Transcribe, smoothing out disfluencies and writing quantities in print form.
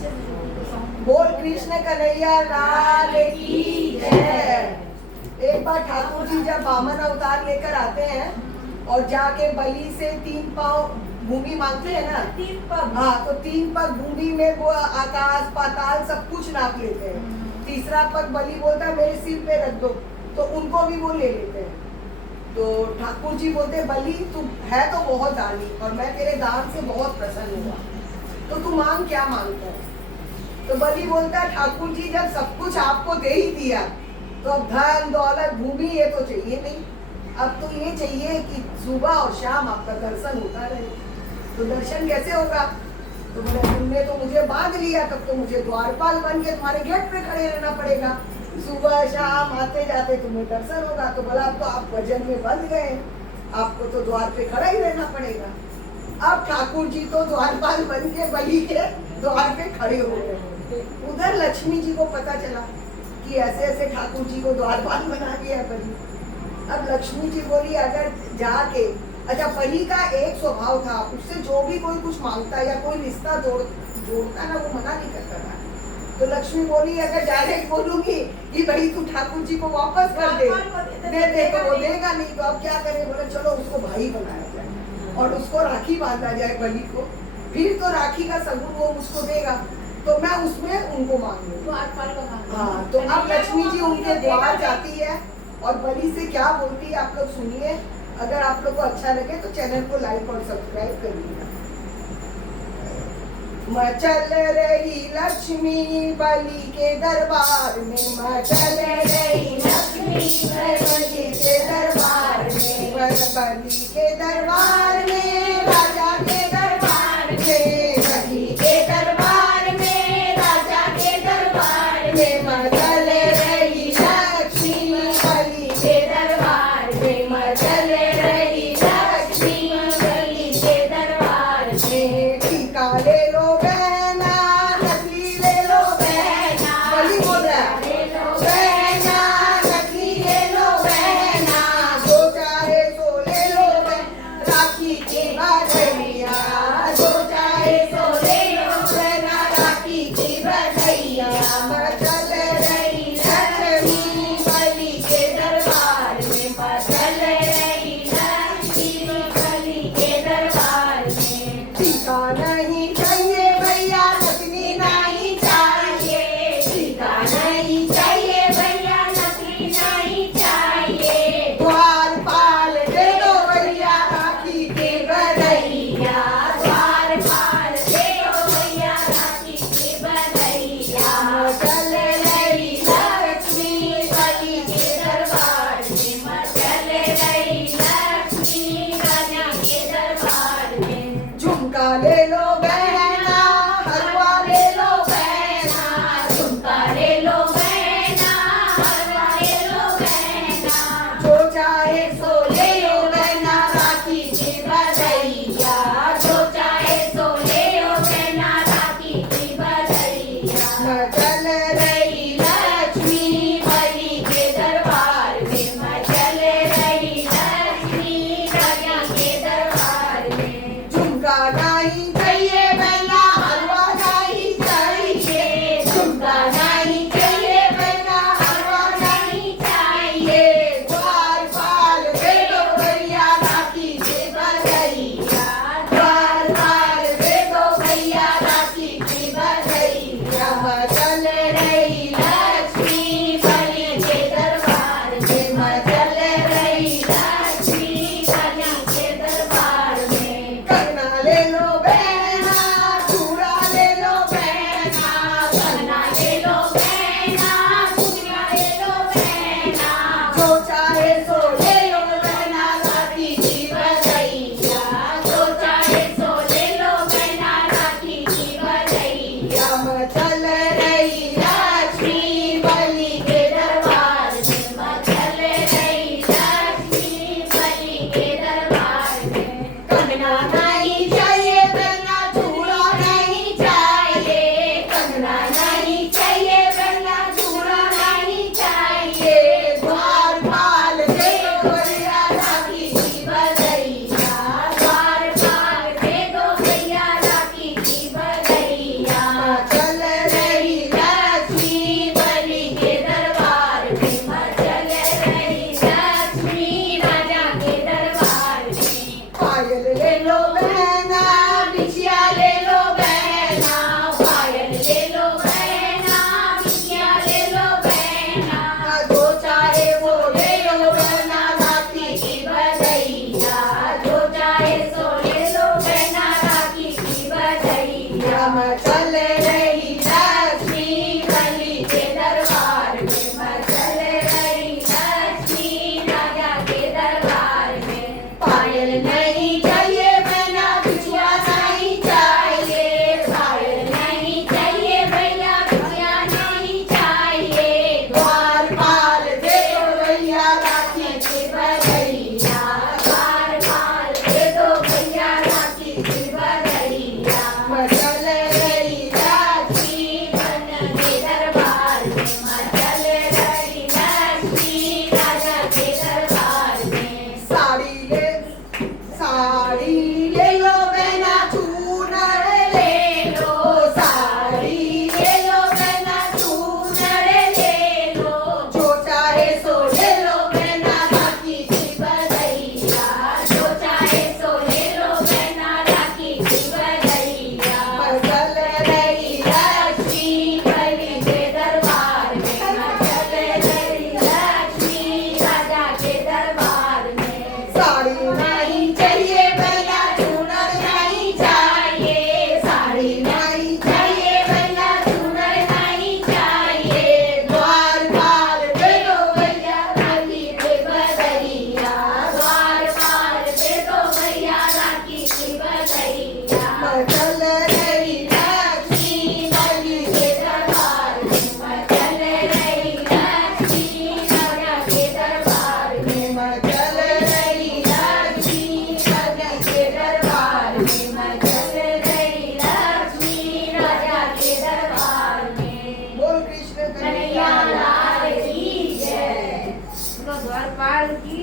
बोल कृष्ण कन्हैया लाल की जय। एक बार ठाकुर जी जब वामन अवतार लेकर आते हैं और जाके बलि से 3 पाँव भूमि मांगते हैं ना, 3 पग, हाँ, तो 3 पग भूमि में वो आकाश पाताल सब कुछ नाप लेते हैं। तीसरा पग बलि बोलता है मेरे सिर पे रख दो, तो उनको भी वो ले लेते हैं। तो ठाकुर जी बोलते बलि तू है तो बहुत दानी और मैं तेरे दान से बहुत प्रसन्न हुआ, तो तू मांग क्या मांगता है? तो बलि बोलता है ठाकुर जी जब सब कुछ आपको दे ही दिया तो अब धन दौलत भूमि ये तो चाहिए नहीं, अब तो ये चाहिए कि सुबह और शाम आपका दर्शन होता रहे। तो दर्शन कैसे होगा? तो बोले तुमने तो मुझे बांध लिया, तब तो मुझे द्वारपाल बन के तुम्हारे गेट पे खड़े रहना पड़ेगा, सुबह शाम आते जाते तुम्हें दर्शन होगा। तो बोला अब तो आप वजन में बंध गए, आपको तो द्वार पे खड़ा ही रहना पड़ेगा। अब ठाकुर जी तो द्वारपाल बन के बलि के द्वार पे खड़े हो गए। उधर लक्ष्मी जी को पता चला कि ऐसे ऐसे ठाकुर जी को द्वारपाल बना दिया बलि। अब लक्ष्मी जी बोली अगर जाके, अच्छा बलि का एक स्वभाव था, उससे जो भी कोई कुछ मांगता या कोई रिश्ता जोड़ता ना, वो मना नहीं करता था। तो लक्ष्मी बोली अगर डायरेक्ट बोलूंगी कि भाई तू ठाकुर जी को वापस कर दे तो वो देगा नहीं, तो अब क्या करें? बोले चलो उसको भाई बनाया जाए और उसको राखी बांधा जाए बलि को, फिर तो राखी का सबूत वो मुझको देगा, तो मैं उसमें उनको मांग लूँ। हाँ, तो अब लक्ष्मी जी उनके द्वार जाती है और बलि से क्या बोलती है आप लोग सुनिए। अगर आप लोग को अच्छा लगे तो चैनल को लाइक और सब्सक्राइब करिएगा। मैं चल रही लक्ष्मी बलि के दरबार में, मैं चल रही लक्ष्मी बलि के दरबार में, बलि के दरबार में, राजा के दरबार में, बलि के दरबार में, राजा के दरबार में, मैं चल रही लक्ष्मी बलि के दरबार में, मैं चल रही लक्ष्मी बलि के दरबार में। टीका ले लो बहना, नकली ले लो बहना, बलि बोल रहा है बहना, नकली ले लो बहना, जो चाहे सो ले लो बहना, राखी की बधाइयाँ, जो चाहे सो ले लो बहना, राखी की बधाइयाँ। मैं चल रही लक्ष्मी बलि के दरबार में, मैं चल रही लक्ष्मी बलि के दरबार में। टीका नहीं चाहिए भैया, नकली नहीं चाहिए, टीका नहीं चाहिए भैया, नकली नहीं चाहिए, द्वारपाल दे दो भैया, राखी की बधाइयाँ, द्वारपाल दे दो भैया, राखी की बधाइयाँ। लाल की